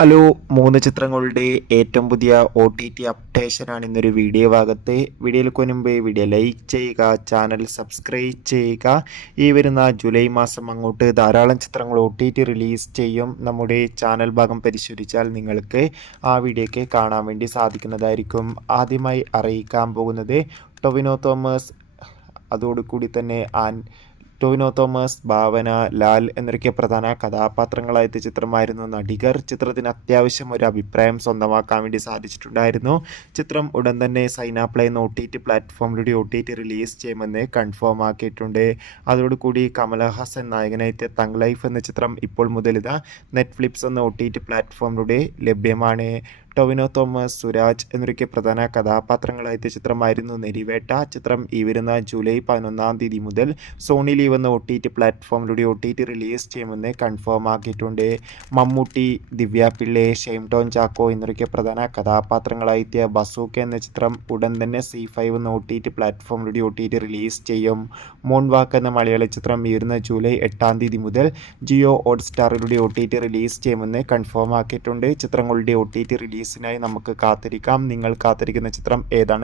Hello, 3 ചിത്രങ്ങളുടെ ഏറ്റവും പുതിയ OTT അപ്ഡേഷനാണ് ഇന്നൊരു വീഡിയോ ഭാഗത്ത്. വീഡിയോയിലേക്ക് മുൻപ് വീഡിയോ ലൈക്ക് ചെയ്യുക, ചാനൽ സബ്സ്ക്രൈബ് ചെയ്യുക. ഈ വരുന്ന ജൂലൈ മാസം അങ്ങോട്ട് ധാരാളം ചിത്രങ്ങൾ OTT റിലീസ് ചെയ്യും. നമ്മുടെ ചാനൽ ഭാഗം പരിശോധിച്ചാൽ നിങ്ങൾക്ക് ആ വീഡിയോയ്ക്ക് കാണാൻ വേണ്ടി സാധിക്കുന്നതായിരിക്കും. ആദ്യമായി അറിയിക്കാൻ പോകുന്നത് ടൊവിനോ തോമസ്, അതോടുകൂടി തന്നെ ടൊവിനോ തോമസ്, ഭാവന, ലാൽ എന്നൊക്കെ പ്രധാന കഥാപാത്രങ്ങളായ ചിത്രമായിരുന്നു നടികർ. ചിത്രത്തിന് അത്യാവശ്യം ഒരു അഭിപ്രായം സ്വന്തമാക്കാൻ വേണ്ടി സാധിച്ചിട്ടുണ്ടായിരുന്നു. ചിത്രം ഉടൻ തന്നെ സൈനാപ്ലേ എന്ന OTT പ്ലാറ്റ്ഫോമിലൂടെ OTT റിലീസ് ചെയ്യുമെന്ന് കൺഫേം ആക്കിയിട്ടുണ്ട്. അതോടുകൂടി കമലഹാസൻ നായകനായ തങ് ലൈഫ് എന്ന ചിത്രം ഇപ്പോൾ മുതൽ നെറ്റ്ഫ്ലിക്സ് എന്ന OTT പ്ലാറ്റ്ഫോമിലൂടെ ലഭ്യമാണ്. ടൊവിനോ തോമസ്, സുരാജ് എന്നൊക്കെ പ്രധാന കഥാപാത്രങ്ങളായ ചിത്രമായിരുന്നു നെരിവേട്ട. ചിത്രം ഈ വരുന്ന ജൂലൈ 11 മുതൽ സോണി ലീവ് എന്ന OTT പ്ലാറ്റ്ഫോമിലൂടെ OTT റിലീസ് ചെയ്യുമെന്ന് കൺഫേം ആക്കിയിട്ടുണ്ട്. മമ്മൂട്ടി, ദിവ്യ പിള്ളെ, ഷെയ്ൻ ടോം ചാക്കോ എന്നൊക്കെ പ്രധാന കഥാപാത്രങ്ങളായ ബസൂക്ക എന്ന ചിത്രം ഉടൻ തന്നെ C5 എന്ന OTT പ്ലാറ്റ്ഫോമിലൂടെ OTT റിലീസ് ചെയ്യും. മൂൺ വാക്ക് എന്ന മലയാള ചിത്രം ഈ വരുന്ന ജൂലൈ 8 മുതൽ ജിയോ ഹോട്ട്സ്റ്റാറിലൂടെ OTT റിലീസ് ചെയ്യുമെന്ന് കൺഫേം ആക്കിയിട്ടുണ്ട്. ചിത്രങ്ങളുടെ OTT റിലീസിനായി നമുക്ക് കാത്തിരിക്കാം. നിങ്ങൾ കാത്തിരിക്കുന്ന ചിത്രം ഏതാണ്?